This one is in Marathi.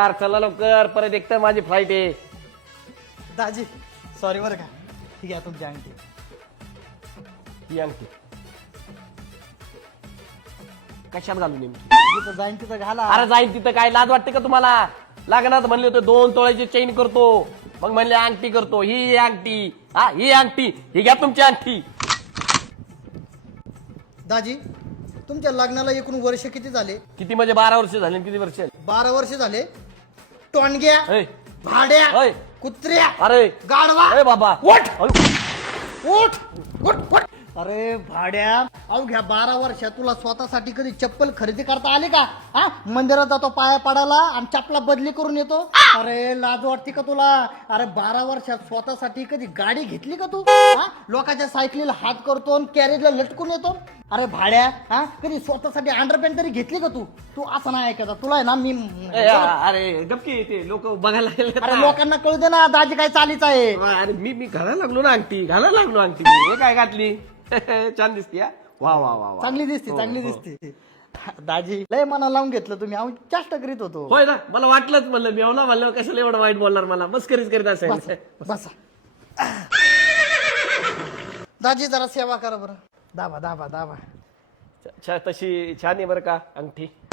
यार चला लवकर परत एक तर माझी फ्लाईट आहे दाजी सॉरी बरं का ठीक आहे तुमची अंगठी ही अंगठी कशात घालू नेमकी जाईन तिथं घाला अरे जाईन तिथं काय लाज वाटते का तुम्हाला लागणार म्हणले होते दोन तोळ्याचे चेन करतो मग म्हणले अंगठी करतो ही अंगठी हा ही अंगठी ही घ्या तुमची अंगठी दाजी तुमच्या लग्नाला एकूण वर्ष किती झाले किती म्हणजे बारा वर्ष झाले किती वर्ष बारा वर्ष झाले टोनग्या भाड्या कुत्र्या अरे गाडवा अरे बाबा उठ उठ उठ अरे भाड्या अवघ्या बारा वर्षात तुला स्वतःसाठी कधी चप्पल खरेदी करता आली का हा मंदिरात जातो पाया पाडायला आणि चपला बदली करून येतो अरे लाज वाटते का तुला अरे बारा वर्षात स्वतःसाठी कधी गाडी घेतली का तू हा लोकांच्या सायकलीला हात करतो आणि कॅरेजला लटकून येतो अरे भाड्या हा कधी स्वतःसाठी अंडरपॅन्ट तरी घेतली का तू तू असं नाही ऐकायचा तुला आहे ना मी अरे गपकी ते लोक बघायला अरे लोकांना कळू दे ना दाजी काय चालीच आहे अरे मी मी घालायला लागलो ना अंगठी घालायला लागलो अंगठी काय घातली छान दिसती वा वा वा चांगली दिसते हो, चांगली हो. दिसते दाजी लय मना लावून घेतलं तुम्ही आम्ही चेष्टा करीत होतो होय ना मला वाटलंच म्हणलं मी म्हणलं म्हणलं कशाला एवढं वाईट बोलणार मला बस करीत करीत असेल बस दाजी जरा सेवा करा बरं दावा दावा दावा छ- तशी छान आहे बरं का अंगठी